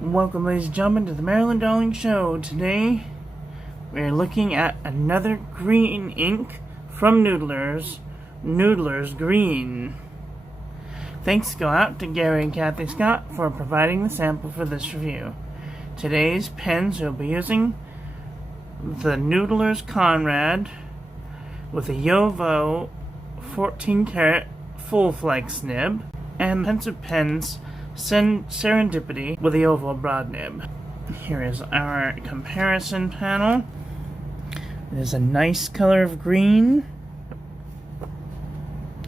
Welcome, ladies and gentlemen, to the Marilyn Darling Show. Today, we're looking at another green ink from Noodlers, Noodlers Green. Thanks go out to Gary and Kathy Scott for providing the sample for this review. Today's pens we'll be using the Noodlers Conrad with a Yovo 14 karat full flex nib, and Pensive Pens Serendipity with the oval broad nib. Here is our comparison panel. It is a nice color of green.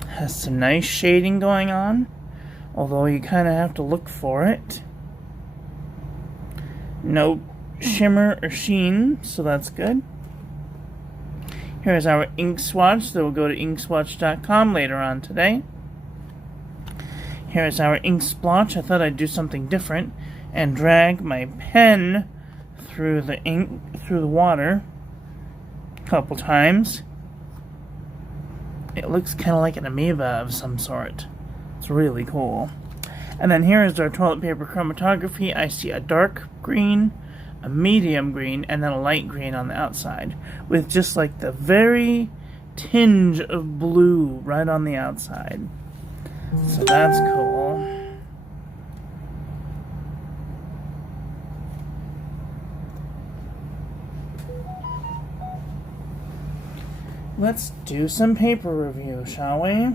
Has some nice shading going on, although you kind of have to look for it. No shimmer or sheen, so that's good. Here is our ink swatch that will go to inkswatch.com later on today. Here is our ink splotch. I thought I'd do something different and drag my pen through the ink, through the water a couple times. It looks kind of like an amoeba of some sort. It's really cool. And then here is our toilet paper chromatography. I see a dark green, a medium green, and then a light green on the outside, with just like the very tinge of blue right on the outside. So that's cool. Let's do some paper review, shall we?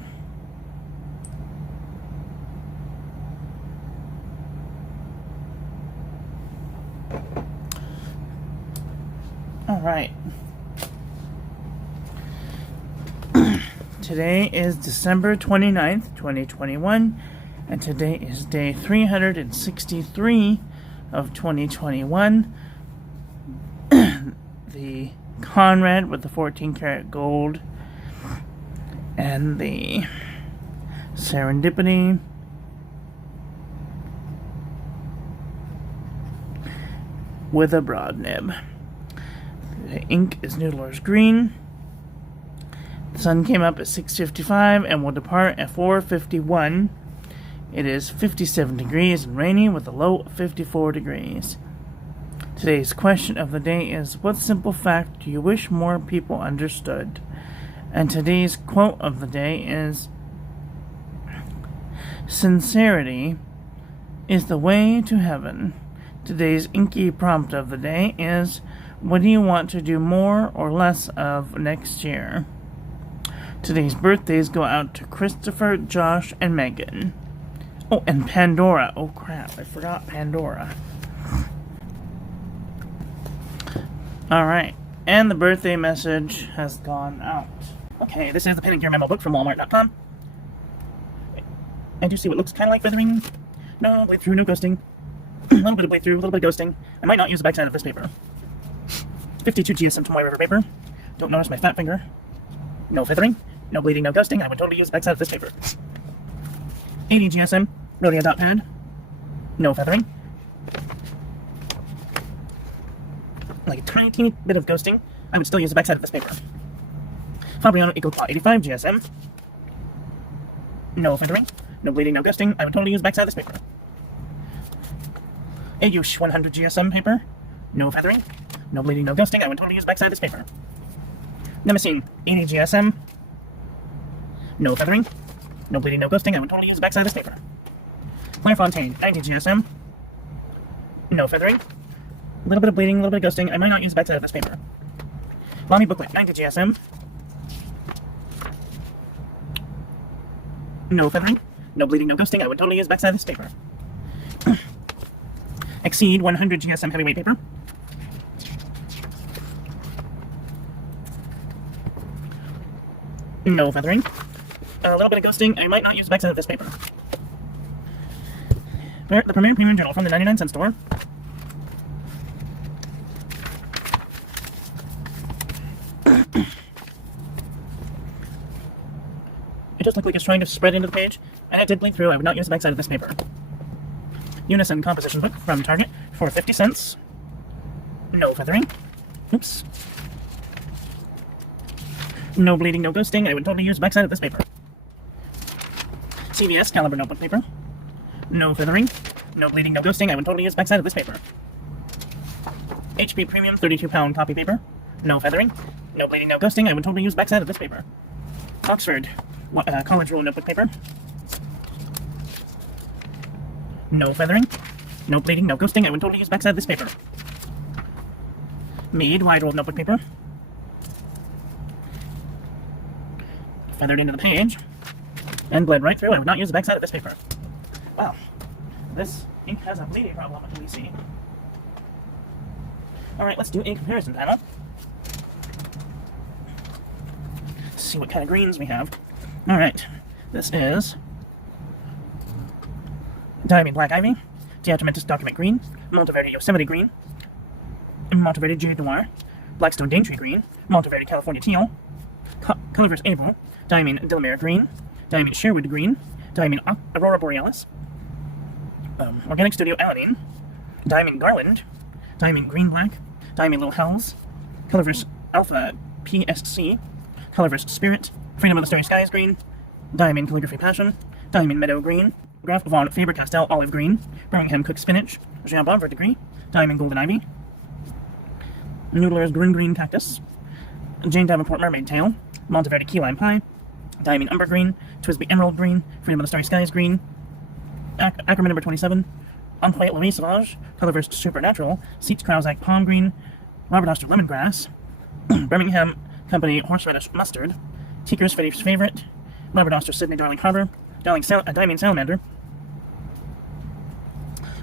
All right. Today is December 29th, 2021, and today is day 363 of 2021. The Conrad with the 14 karat gold and the Serendipity with a broad nib. The ink is Noodlers Green. The sun came up at 6:55 and will depart at 4:51. It is 57 degrees and rainy with a low of 54 degrees. Today's question of the day is, what simple fact do you wish more people understood? And today's quote of the day is, sincerity is the way to heaven. Today's inky prompt of the day is, what do you want to do more or less of next year? Today's birthdays go out to Christopher, Josh, and Megan. Oh, and Pandora. Oh crap, I forgot Pandora. Alright, and the birthday message has gone out. Okay, this is the Pen and Gear Memo book from Walmart.com. I do see what looks kind of like feathering. No, blade through, no ghosting. A little bit of blade through, a little bit of ghosting. I might not use the backside of this paper. 52 GSM Tomoe River paper. Don't notice my fat finger. No feathering. No bleeding, no ghosting. I would totally use the backside of this paper. 80 GSM Rodeo dot pad. No feathering. Like a tiny bit of ghosting. I would still use the backside of this paper. Fabriano EcoClaw 85 GSM. No feathering. No bleeding, no ghosting. I would totally use the backside of this paper. Ayush 100 GSM paper. No feathering. No bleeding, no ghosting. I would totally use the backside of this paper. Nemesine 80 GSM. No feathering. No bleeding, no ghosting. I would totally use the backside of this paper. Clairefontaine 90 GSM. No feathering. A little bit of bleeding, a little bit of ghosting. I might not use the backside of this paper. Lamy Booklet 90 GSM. No feathering. No bleeding, no ghosting. I would totally use the backside of this paper. Exceed 100 GSM heavyweight paper. No feathering. A little bit of ghosting. I might not use the backside of this paper. The Premier Premium Journal from the 99-cent store. It just looked like it's trying to spread into the page, and it did bleed through. I would not use the backside of this paper. Unison Composition Book from Target for 50 cents. No feathering. Oops. No bleeding, no ghosting. I would totally use the backside of this paper. CVS Caliber notebook paper. No feathering. No bleeding, no ghosting. I would totally use backside of this paper. HP Premium 32-pound copy paper. No feathering. No bleeding, no ghosting. I would totally use backside of this paper. Oxford college rule notebook paper. No feathering. No bleeding, no ghosting. I would totally use backside of this paper. Mead wide rolled notebook paper. Feathered into the page. And bled right through. I would not use the backside of this paper. Wow. This ink has a bleeding problem, what do we see? Alright, let's do a comparison panel. See what kind of greens we have. Alright, this is Diamond Black Ivy, Diatomentus Document Green, Monteverde Yosemite Green, Monteverde Jade Noir, Blackstone Daintree Green, Monteverde California Teal, Colorverse April, Diamond Delamere Green, Diamond Sherwood Green, Diamond Aurora Borealis, Organic Studio Alanine, Diamond Garland, Diamond Green Black, Diamond Little Hells, Colorverse Alpha PSC, Colorverse Spirit, Freedom of the Starry Skies Green, Diamond Calligraphy Passion, Diamond Meadow Green, Graf von Faber-Castell Olive Green, Birmingham Cooked Spinach, Jambon Verdigris, Diamond Golden Ivy, Noodlers Green Cactus, Jane Davenport Mermaid Tail, Monteverde Key Lime Pie, Diamond Umber Green, Twisby Emerald Green, Freedom of the Starry Skies Green, Ackerman number 27, Unquiet Louis Sauvage, Colorverse Supernatural, Seats Krausak Palm Green, Robert Oster Lemongrass, Birmingham Company Horseradish Mustard, Tinker's Favorite, Robert Oster Sydney Darling Harbor, Diamond Salamander,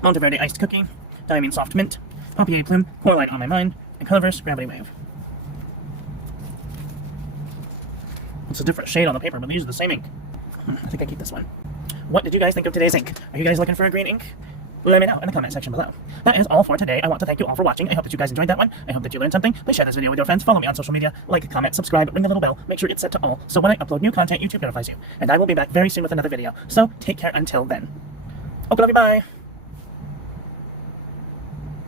Monteverde Iced Cookie, Diamond Soft Mint, Papier Plume, Coraline On My Mind, and Colorverse Gravity Wave. It's a different shade on the paper, but these are the same ink. I think I keep this one. What did you guys think of today's ink? Are you guys looking for a green ink? Let me know in the comment section below. That is all for today. I want to thank you all for watching. I hope that you guys enjoyed that one. I hope that you learned something. Please share this video with your friends. Follow me on social media. Like, comment, subscribe, ring the little bell. Make sure it's set to all, so when I upload new content, YouTube notifies you. And I will be back very soon with another video. So, take care until then. Okay, love you, bye!